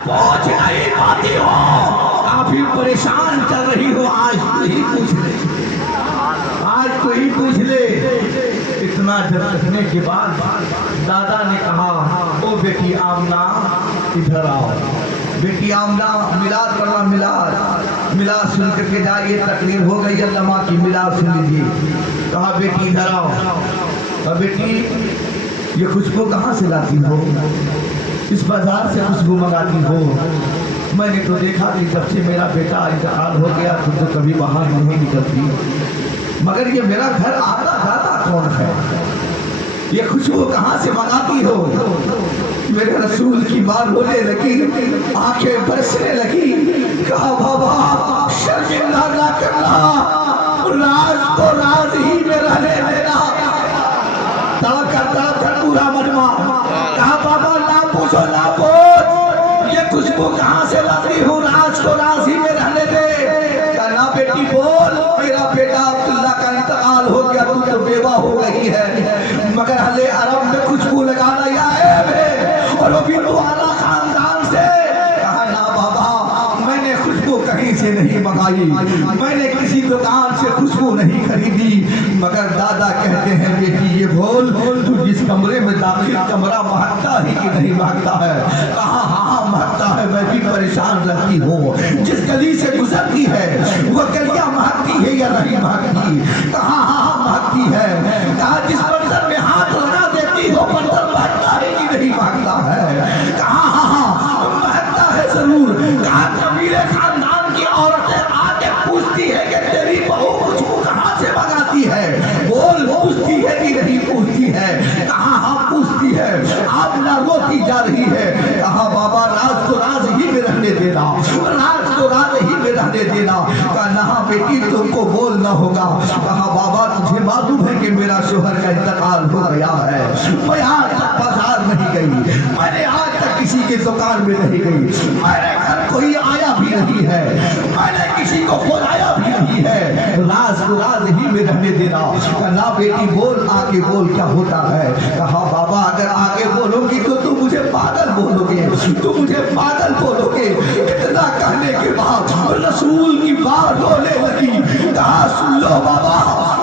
پوچھ نہیں پاتی ہو، کافی پریشان چل رہی ہو، آج تو ہی پوچھ لے، آج تو ہی پوچھ لے۔ اتنا جھٹکنے کے بعد دادا نے کہا او بیٹی آمنہ ادھر آؤ، بیٹی آمنہ میلاد پڑھنا، میلاد سن کر کے جائیے، تقریر ہو گئی علامہ کی، میلاد سن لیجیے۔ کہا بیٹی ادھر آؤ، کہا بیٹی یہ خوشبو کہاں سے لاتی ہو، اس بازار سے خوشبو منگاتی ہو؟ میں نے تو دیکھا کہ جب سے میرا بیٹا انتقال ہو گیا تم تو کبھی باہر نہیں نکلتی، مگر یہ میرا گھر آتا جاتا کون ہے، یہ خوشبو کہاں سے منگاتی ہو؟ میرے رسول کی ماں رونے لگی، آنکھیں برسنے لگی، کہا بابا شرمندہ نہ کرنا، راز کو راز ہی میں رہنے دینا۔ تڑپ کر پورا مجمع، کہا بابا نہ پوچھو نہ پوچھ، یہ خوشبو کہاں سے لاتی ہوں، راز کو راز ہی میں رہنے دے۔ کہا بیٹی بول، میرا بیٹا عبداللہ کا انتقال ہو گیا، تو تو بیوہ ہو گئی ہے، مگر اہل عرب میں خوشبو لگانا یا عیب ہے، اور وہ بھی تو اعلیٰ خاندان سے۔ کہا نا بابا میں نے خوشبو کہیں سے نہیں منگائی، میں نے کسی دکان سے خوشبو نہیں خریدی، مگر دادا کہتے ہیں بیٹی یہ بول تو جس کمرے میں داخل کمرہ مہکتا ہی کہ نہیں مہکتا ہے؟ کہا ہاں مہکتا ہے، میں بھی پریشان رہتی ہوں، جس گلی سے گزرتی ہے وہ گلیاں مہکتی ہے یا نہیں مہکتی؟ کہا ہاں مہکتی ہے۔ کہا جس منظر میں ہاتھ لگا دیتی ہو منظر مہکتا ہے کہ نہیں مہکتا ہے؟ کہا ہاں مہکتا ہے ضرور۔ کہا قبیل خاندان کی عورتیں آ کے پوچھتی ہے کہ تیری بہو خوشبو کہاں سے منگاتی ہے، بول پوچھتی ہے کہ نہیں پوچھتی ہے؟ کہا ہاں پوچھتی ہے۔ آپ نہ روتی جا رہی ہے۔ کہا بابا راز تو راز ہی میں رہنے دینا، راز تو راز ہی میں رہنے دینا۔ کہا نہ بیٹی تم کو بولنا ہوگا۔ کہا بابا تجھے معلوم ہے کہ میرا شوہر کا انتقال ہو گیا ہے، میں آج تک بازار نہیں گئی، میں نے آج تک کسی کے دکان میں نہیں گئی، میرے گھر کوئی آیا بھی نہیں ہے، میں نے کسی کو بلایا بھی نہیں ہے، راز تو راز ہی میں رہنے دینا۔ کہا بیٹی بول آگے بول کیا ہوتا ہے؟ کہا بابا اگر آگے بولو گی تو تم مجھے پاگل بولو گے، تم مجھے پاگل بولو گے۔ اتنا کہنے کے بعد رسول کی بات رونے لگی۔ کہا سن لو بابا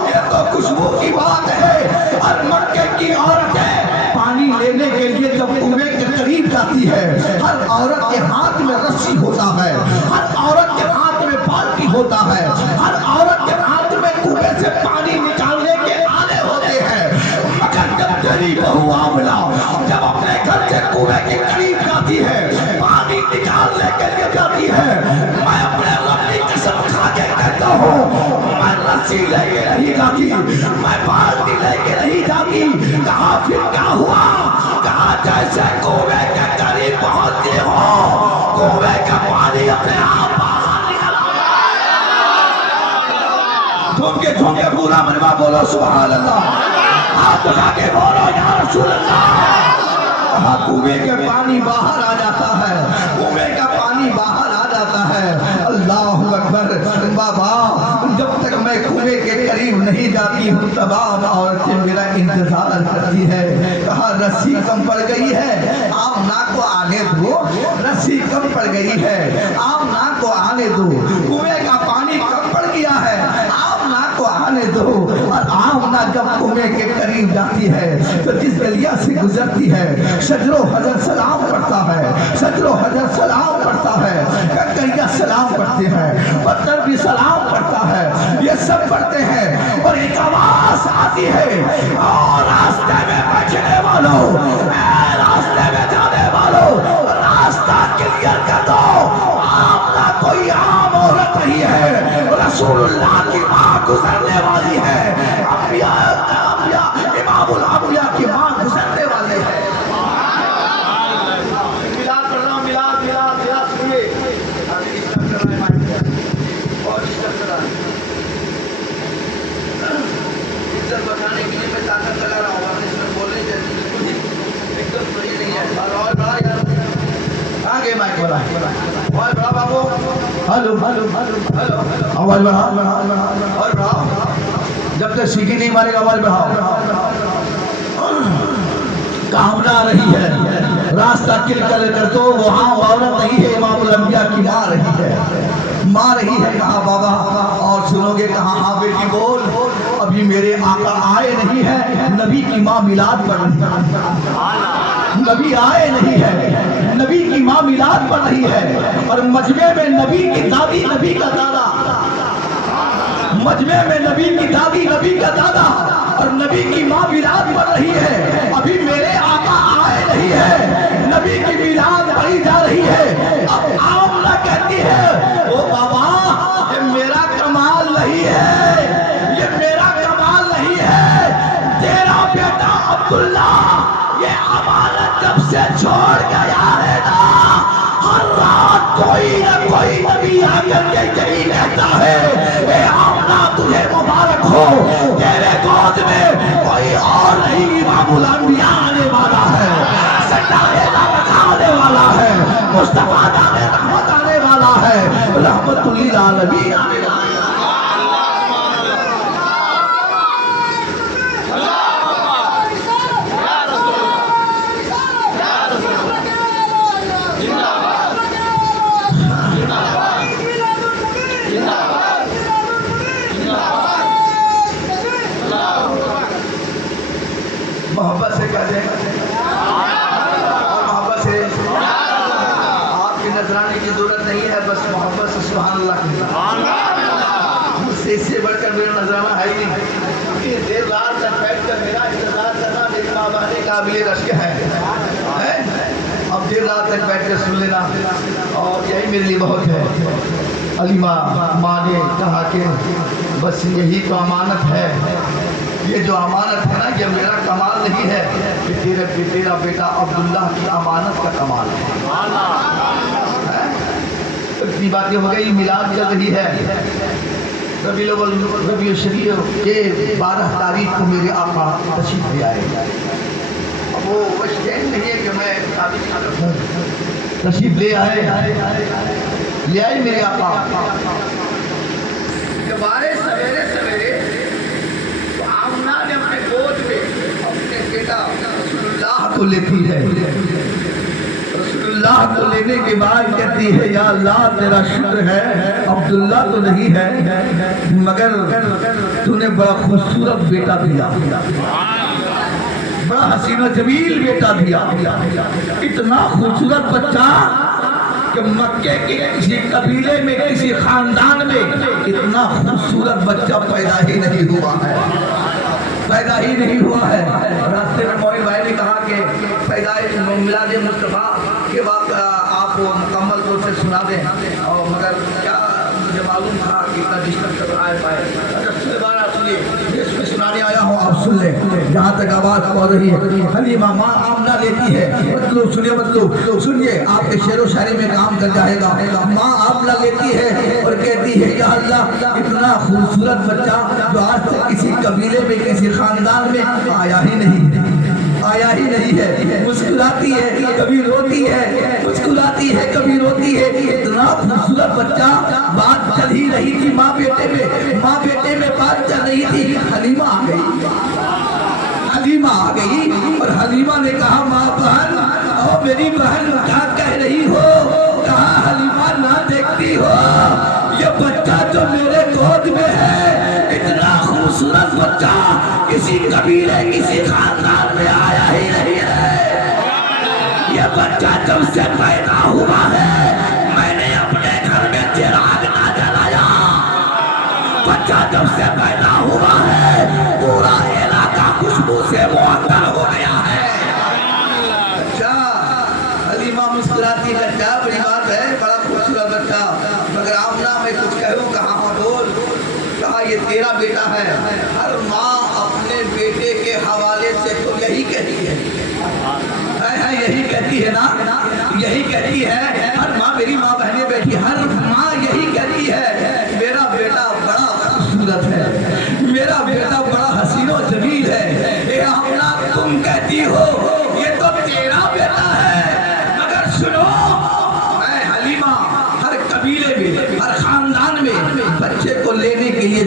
یہ تو خوشبو کی بات ہے، اور مکے کی عورتیں پانی لینے کے لیے جب کنویں کے قریب جاتی ہے، ہر عورت کے ہاتھ میں رسی ہوتا ہے، ہر عورت کے ہاتھ میں بالٹی ہوتا ہے، ہر عورت کے ہاتھ میں کنویں سے پانی نکالنے کے آلے ہوتے ہیں، مگر جب تیری بہو آمنہ جب اپنے گھر سے کنویں کے قریب جاتی ہے، پانی نکالنے کے لیے جاتی ہے، میں اپنے رب کی قسم کھا کے کہتا ہوں میں رسی لے کے نہیں جاتی، میں بالٹی لے کے نہیں جاتی۔ کہا پھر کیا ہوا؟ کہا جیسے کنویں کے قریب پہنچتی ہو کنویں کا پانی اپنے آپ باہر نکل آیا۔ جھوم کے پورا مجمع بولو سبحان اللہ، ہاتھ اٹھا کے بولو یا رسول اللہ۔ کہا کنویں کے پانی باہر آ جاتا ہے، کنویں کا پانی باہر آ جاتا ہے۔ اللہ اکبر۔ بابا جب تک میں کنویں کے قریب نہیں جاتی ہوں تمام عورتیں میرا انتظار کرتی ہے۔ کہا رسی کم پڑ گئی ہے، آمنہ کو آنے دو، رسی کم پڑ گئی ہے، آمنہ کو آنے دو، کنویں کا پانی کم پڑ گیا ہے، آمنہ کو آنے دو۔ اور آمنہ جب کنویں کے قریب جاتی ہے تو جس گلیہ سے گزرتی ہے شجر و حجر سلام پڑھتا ہے، شجر و حجر سلام پڑھتا ہے، کنکریہ سلام پڑھتے ہیں، پتھر بھی سلام پڑھتا ہے، یہ سب پڑھتے ہیں، اور ایک آواز آتی ہے اور راستے میں بیٹھنے والوں، اے راستے میں جانے والوں راستہ کلیئر کر دو، آمنہ کوئی عام عورت نہیں ہے، رسول اللہ کی ماں گزرنے والی ہے، انبیاء امام الانبیاء کی ماں گزرنے والے ہیں۔ میلاد پڑھ رہا ہوں، میلاد میلاد میلاد سنیے، اور عزت کرا عزت بچانے کے لیے میں طاقت لگا رہا ہوں، اس میں بولنے جیسے ایک دم صحیح نہیں ہے، اور بڑا یار آگے مائک بڑا اور بڑا بابو ہلو ہلو ہلو آواز بڑھا اور بڑھا، جب تک سیٹی نہیں مارے گا آواز بڑھاؤ۔ کامنا رہی ہے راستہ کل کر تو وہاں عورت نہیں ہے، امام الانبیاء کی ماں رہی ہے، ماں رہی ہے۔ کہا بابا اور سنو گے؟ کہا ہاں بیٹی بول۔ ابھی میرے آقا آئے نہیں ہے، نبی کی ماں میلاد پڑھ رہی ہے، نبی آئے نہیں ہے، نبی کی ماں میلاد پڑھ رہی ہے، اور مجمع میں نبی کی دادی، نبی کا دادا، مجمع میں نبی کی دادی، نبی کا دادا اور نبی کی ماں میلاد پڑھ رہی ہے۔ ابھی میرے آقا آئے نہیں ہے، نبی کی میلاد پڑھی جا رہی ہے۔ اب آمنہ کہتی ہے او بابا یہ میرا کمال نہیں ہے، یہ میرا کمال نہیں ہے، تیرا بیٹا عبداللہ یہ امانت جب سے چھوڑ گیا ہے نا، ہر رات کوئی نہ کوئی نبی آ کر کے یہی کہتا ہے اے آمنہ تجھے مبارک ہو، تیرے گود میں کوئی اور نہیں، امام الانبیاء آنے والا ہے، سرکارِ رحمت آنے والا ہے، مصطفیٰ دار رحمت آنے والا ہے، رحمت للعالمین آنے والا ہے۔ محبت سے کہہ دیں اور محبت سے، آپ کی نذرانے کی ضرورت نہیں ہے، بس محبت سے سبحان اللہ کی، مجھ سے اس سے بڑھ کر میرا نذرانہ ہے ہی نہیں۔ دیر رات تک بیٹھ کر میرا انتظار کرنا میری ماں بہنے قابل رشک ہے، اب دیر رات تک بیٹھ کر سن لینا، اور یہی میرے لیے بہت ہے۔ علیمہ ماں نے کہا کہ بس یہی تو امانت ہے، یہ جو امانت ہے نا یہ میرا کمال نہیں ہے، یہ تیرا بیٹا عبداللہ کی امانت کا کمال ہے۔ اتنی باتیں ہو گئی، میلاد چل رہی ہے، ربیع الشریف کے 12 تاریخ کو میرے آقا تشریف لے آئے۔ اب وہ وشین نہیں ہے کہ میں تشریف لے آئے میرے آقا۔ جب آئے سویرے سویرے تو آمنہ نے اپنے گود میں اپنے بیٹا رسول اللہ کو لیتی ہے، رسول اللہ کو لینے کے بعد کہتی ہے یا اللہ تیرا شکر ہے عبداللہ تو نہیں ہے مگر تو نے بڑا خوبصورت بیٹا دیا، بڑا حسین و جمیل بیٹا دیا، اتنا خوبصورت بچہ کہ مکے کے کسی قبیلے میں کسی خاندان میں اتنا خوبصورت بچہ پیدا ہی نہیں ہوا ہے، پیدا ہی نہیں ہوا ہے۔ راستے میں موئی بھائی نے کہا کہ پیدائش میلاد مصطفیٰ کے واقعہ آپ کو مکمل طور سے سنا دیں، اور مگر کیا مجھے معلوم تھا کہ اتنا ڈسٹرب کر آئے پائے، اگر بارہ سنیے اس میں سنانے آیا ہوں، آپ سن لیں جہاں تک آواز پڑ رہی ہے۔ حلیمہ ماں آمنہ لیتی ہے، مطلب سنیے، مطلب سنیے، آپ کے شعر و شاعری میں کام کر جائے گا۔ ماں آمنہ لیتی ہے اور کہتی ہے یا اللہ اتنا خوبصورت بچہ جو آج تک کسی قبیلے میں کسی خاندان میں آیا ہی نہیں ہے، مسکراتی ہے کبھی روتی ہے، مسکراتی ہے کبھی روتی ہے، اتنا خوبصورت بچہ۔ بات چل ہی رہی تھی ماں بیٹے میں بات چل رہی تھی، حلیمہ آ گئی اور حلیمہ نے کہا ماں بہن، او میری بہن کیا کہہ رہی ہو؟ کہا حلیمہ نہ دیکھتی ہو یہ بچہ جو میرے گود میں ہے، اتنا خوبصورت بچہ کسی قبیلے کسی خاندان میں آیا ہی نہیں ہے، یہ بچہ جب سے پیدا ہوا ہے میں نے اپنے گھر میں چراغ نہ جلایا، بچہ جب سے پیدا ہوا ہے پورا علاقہ خوشبو سے معطر ہو گیا ہے۔ اچھا حلیمہ مسکراتی ہے، کیا بڑی بات ہے، بڑا خوبصورت بچہ، مگر آمنہ میں کچھ کہوں؟ کہاں ہاں بول، کہا یہ تیرا بیٹا ہے۔ ہر ماں اپنے بیٹے کے حوالے سے تو یہی کہتی ہے، یہی کہتی ہے نا، یہی کہتی ہے ہر ماں، میری ماں بہنیں بیٹھی، ہر ماں یہی کہتی ہے میرا بیٹا بڑا خوبصورت ہے، میرا بیٹا بڑا حسین و جمیل ہے۔ اے آمنہ تم کہتی ہو یہ تو تیرا بیٹا ہے، مگر سنو اے حلیمہ، ہر قبیلے میں ہر خاندان میں بچے کو لینے کے لیے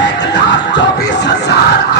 1,24,000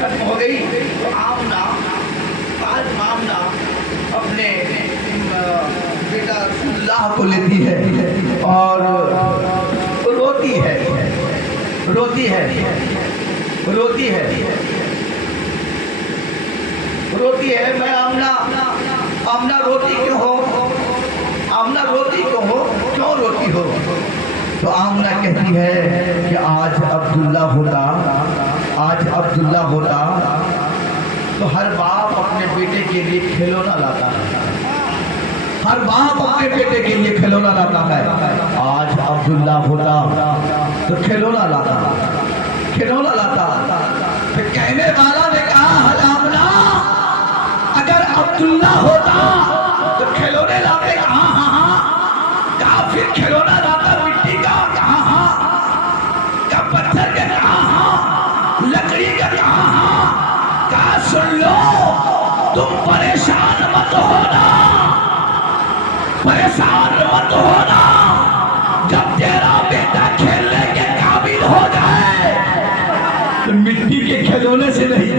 ختم ہو گئی تو آمنہ اپنے بیٹا رسول اللہ کو لیتی ہے اور روتی ہے میں آمنہ روتی کیوں ہو؟ کیوں روتی ہو؟ تو آمنہ کہتی ہے کہ آج عبداللہ ہوتا تو ہر باپ اپنے بیٹے کے لیے کھلونا لاتا ہے، آج عبداللہ ہوتا تو کھلونا لاتا پھر کہنے والا نے کہا آمنہ اگر عبداللہ ہوتا تو کھلونے لاتے، کہاں پھر کھلونا لاتا مٹی کا، کہاں پتھر کا، کہاں لکڑی کا، کہا سن لو تم پریشان مت ہونا، جب تیرا بیٹا کھیلنے کے قابل ہو جائے تو مٹی کے کھلونے سے نہیں،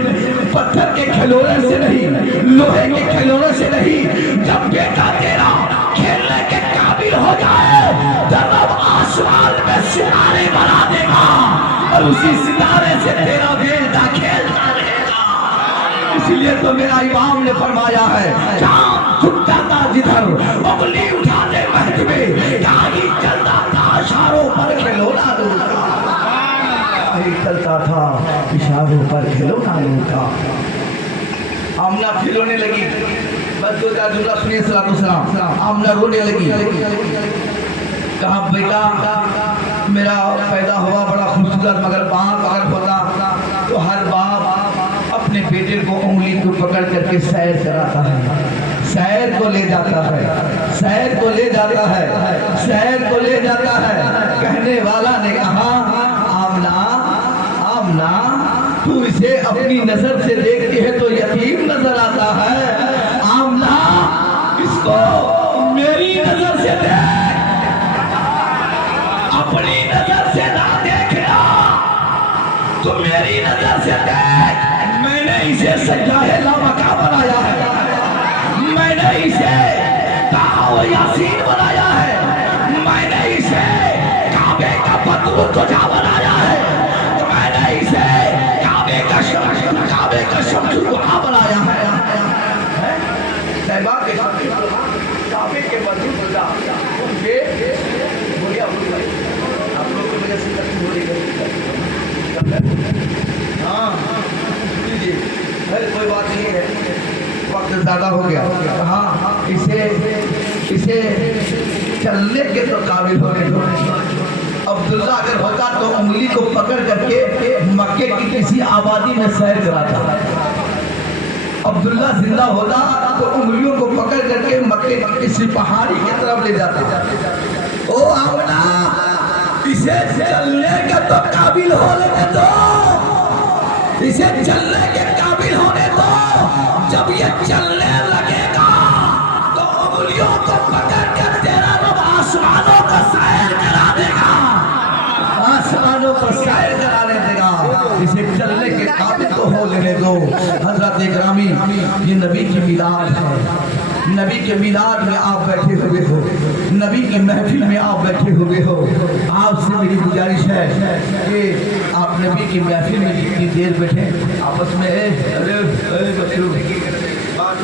پتھر کے کھلونے سے نہیں، لوہے کے کھلونے سے نہیں، جب بیٹا تیرا کھیلنے کے قابل ہو جائے جب آسمان میں ستارے بنا دے گا اور اسی ستارے سے تیرا بیٹا کھیلتا رہے گا۔ اس لیے تو میرا امام نے فرمایا ہے چاند جھکتا تھا جدھر انگلی اٹھانے مہد میں، یہی چلتا تھا اشاروں پر کھلونا لوٹا، آمنہ پھر رونے لگی، بس دو چار جملہ سنیے صلاۃ والسلام، آمنہ رونے لگی، کہا بیٹا میرا پیدا ہوا بڑا خوبصورت، مگر باپ اگر ہوتا تو ہر باپ اپنے بیٹے کو انگلی کو پکڑ کر کے سیر کراتا ہے، سیر کو لے جاتا ہے، کہنے والا نے کہا آمنہ تو اسے اپنی نظر سے دیکھتی ہے تو یتیم نظر آتا ہے، آمنہ اس کو میری نظر سے دیکھ، اپنی نظر سے نہ دیکھنا تو میری نظر سے دیکھ، میں نے اسے سجدہ لامکہ بنایا ہے، میں نے اسے طٰہٰ و یاسین بنایا ہے، میں نے اسے کعبے کا بدر الدجا بنایا ہے، میں نے اسے کعبے کا شمس الضحیٰ بنایا ہے، طیبہ کے کعبے کے بدر الدجا، یہ بولیے آپ لوگ کو وجہ سے تکلیف ہو رہی ہے، ہاں لیجیے کوئی بات نہیں ہے، وقت زیادہ ہو گیا، ہاں اسے چلنے کے تو قابل ہونے دو، عبداللہ اگر ہوتا تو انگلی کو پکڑ کر کے مکے کی کسی آبادی میں سیر کراتا، عبداللہ زندہ ہوتا تو انگلیوں کو پکڑ کر کے مکے کی کسی پہاڑی کی طرف لے جاتے، او آمنہ اسے چلنے کا تو قابل ہونے دو، اسے چلنے کے قابل ہونے دو، جب یہ چلنے لگے گا تو انگلیوں کو پکڑ کر تیرا رب آسمانوں کا سیر کرا دے گا، اسے چلنے کے قابل تو ہو لینے دو۔ حضرات گرامی یہ نبی کی میلاد ہے، نبی کے میلاد میں آپ بیٹھے ہوئے ہو، نبی کی محفل میں آپ بیٹھے ہوئے ہو، آپ سے میری گزارش ہے کہ آپ نبی کی محفل میں جتنی دیر بیٹھیں آپس میں بات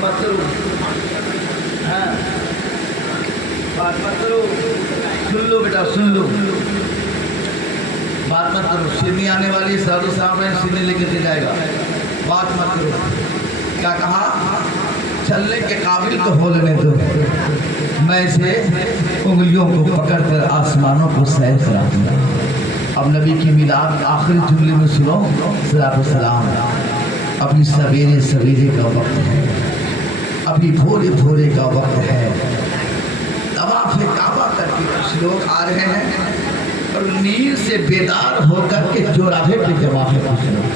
مت کرو، سن لو بیٹا سن لو، بات مت کرو، سیدھی آنے والی سعد و صاحب ہیں سیدھے لے کے دے جائے گا، بات مت کرو، کیا کہا چلنے کے قابل تو ہو لینے دو، میں اسے انگلیوں کو پکڑ کر آسمانوں کو سیر کرا دوں گا۔ اب نبی کی میلاد آخری جملے میں سنو، صلاۃ والسلام، ابھی سویرے سویرے کا وقت ہے، ابھی بھورے بھورے کا وقت ہے، طواف کعبہ کر کے کچھ لوگ آ رہے ہیں اور نیند سے بیدار ہو کر کے جوراہے پہ جمع ہے، کچھ لوگ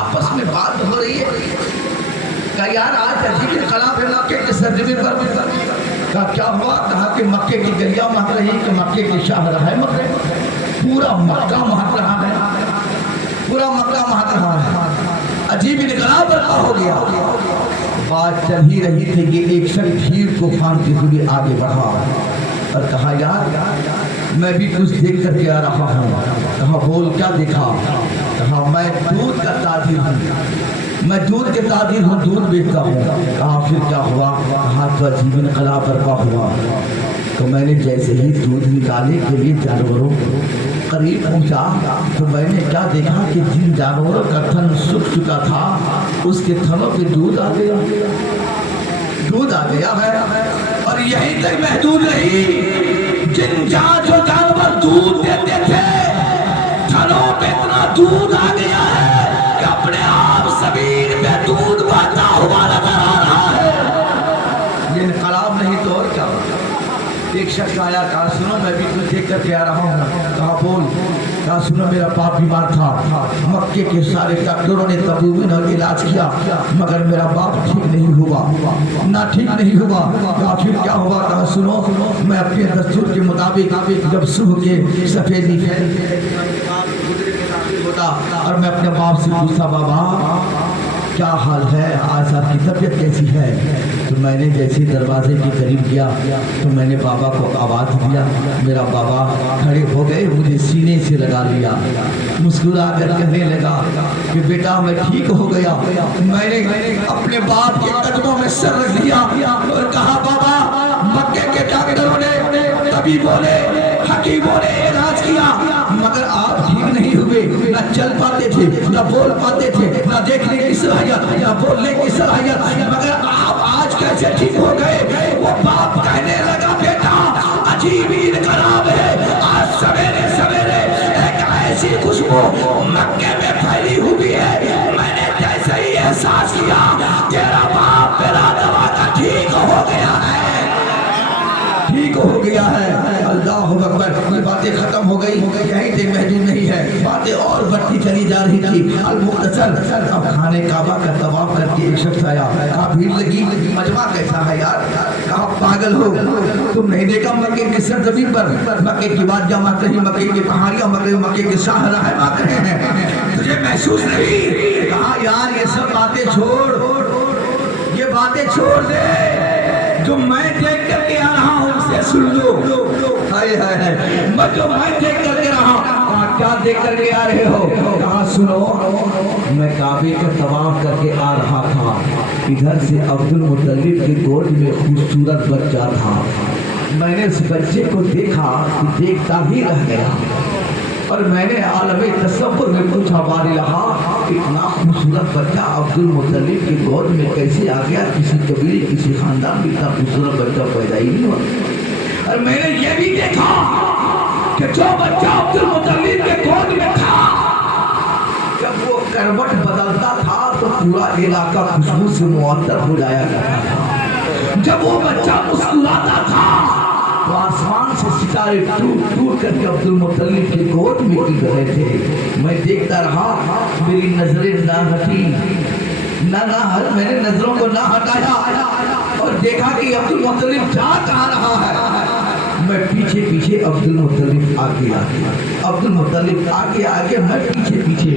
آپس میں بات ہو رہی ہے کہ یار آج عجیب انقلاب ہے مکے کے سرزمین پر، کیا ہوا؟ کہا کہ مکے کی گلیاں مہک رہی کہ مکے کی شاہراہیں مہک رہی، پورا مکہ مہک رہا ہے، پورا پورا مکہ مہک رہا ہے، عجیب انقلاب برپا ہو گیا۔ بات چل ہی رہی تھی کہ ایک شخص بھیڑ کو پھاندتے ہوئے آگے بڑھا اور کہا یار میں بھی کچھ دیکھ کر کے آ رہا ہوں۔ کہا بول کیا دیکھا؟ کہا میں دودھ کا تاجر ہوں، میں دودھ کے تاجر ہوں، دودھ بیچتا ہوں۔ کہا پھر کیا ہوا؟ کہا تو عجیب انقلاب برپا ہوا۔ تو میں نے جیسے ہی دودھ نکالنے کے لیے جانوروں قریب پہنچا تو میں نے کیا دیکھا کہ جن جانوروں کا تھن سوکھ چکا تھا اس کے تھنوں پہ دودھ آ گیا، دودھ آ گیا ہے۔ اور یہیں تک محدود نہیں، جن جو جانور دودھ دیتے تھے تھنوں پہ اتنا دودھ آ گیا ہے کہ اپنے آپ زمین پہ دودھ بہتا ہوا نظر آ رہا ہے۔ یہ انقلاب نہیں تو اور کیا؟ ایک شخص آیا، کہا سنو میں بھی کچھ دیکھ کر کے آ رہا ہوں۔ کہا بول؟ کہا سنو میرا باپ بیمار تھا، مکے کے سارے ڈاکٹروں نے طبیبوں نے علاج کیا مگر میرا باپ ٹھیک نہیں ہوا، نہ ٹھیک نہیں ہوا۔ کہا پھر کیا ہوا؟ کہا سنو میں اپنے دستور کے مطابق جب صبح کے سفیدی ہوتا اور میں اپنے باپ سے پوچھتا بابا کیا حال ہے، آج آپ کی طبیعت کیسی ہے؟ تو میں نے جیسے دروازے کے قریب گیا تو میں نے بابا کو آواز دیا، میرا بابا کھڑے ہو گئے، مجھے سینے سے لگا لیا، مسکرا کر کہنے لگا کہ بیٹا میں ٹھیک ہو گیا۔ میں نے اپنے باپ کے قدموں میں سر رکھ دیا اور کہا بابا مکے کے ڈاکٹروں نے، طبیبوں نے، حکیموں نے علاج کیا مگر آپ ٹھیک نہیں ہوئے، نہ چل پاتے تھے، نہ بول پاتے تھے، نہ دیکھنے کی صلاحیت، نہ بولنے کی صلاحیت، مگر آپ آج کیسے ٹھیک ہو گئے؟ وہ باپ کہنے لگا بیٹا عجیب انقلاب ہے، آج سویرے سویرے ایک ایسی خوشبو مکے میں پھیلی ہوئی ہے، میں نے جیسے ہی احساس کیا تیرا باپ میرا دوا کا ٹھیک ہو گیا ہے، ٹھیک ہو گیا ہے۔ اللہ اکبر، یہ باتیں ختم ہو گئی، یہیں تک محدود نہیں ہے، باتیں اور بڑھتی چلی جا رہی تھی۔ المختصر اب خانہ کعبہ کا طواف کر کے ایک شخص آیا، کہا بھیڑ لگی، مجمع کیسا ہے یار؟ کہا پاگل ہو تم نہیں دیکھا مکے کی سرزمین پر مکے کی وادیاں مک رہی، مکے کی پہاڑیاں مک رہی، مکے کے شاہراہ مک رہے ہیں، تجھے محسوس نہیں؟ کہا یار یہ سب باتیں چھوڑ، یہ باتیں چھوڑ دے، جو میں دیکھ کر کے آ رہا ہوں سے سن لو۔ ہائے ہائے ہائے، جو میں دیکھ کر کے رہا ہوں، کیا دیکھ کر کے آ رہے ہو؟ کہا سنو میں کعبے کا طواف کر کے آ رہا تھا، ادھر سے عبد المطلب کی گود میں خوبصورت بچہ تھا، میں نے اس بچے کو دیکھا کہ دیکھتا ہی رہ گیا اور میں نے عالم تصور میں پوچھا باری رہا اتنا خوبصورت بچہ عبد المطلب کی گود میں کیسے آ گیا؟ کسی قبیلے کسی خاندان میں اتنا خوبصورت بچہ پیدا ہی نہیں ہوا۔ اور میں نے یہ بھی دیکھا کہ جو بچہ عبد المطلب کے گود میں تھا جب وہ کروٹ بدلتا تھا تو پورا علاقہ خوشبو سے معطر ہو جایا کرتا تھا، جب وہ بچہ مسکراتا تھا تو آسمان سے ستارے ٹوٹ ٹوٹ کر کے عبد المطلب کے گود میں گر رہے تھے۔ میں دیکھتا رہا، میری نظریں نہ ہٹی، میں نے نظروں کو نہ ہٹایا اور دیکھا کہ عبد المطلب جا کہاں رہا ہے۔ میں پیچھے پیچھے عبد المطلب آگے، عبد المطلب آگے، میں پیچھے پیچھے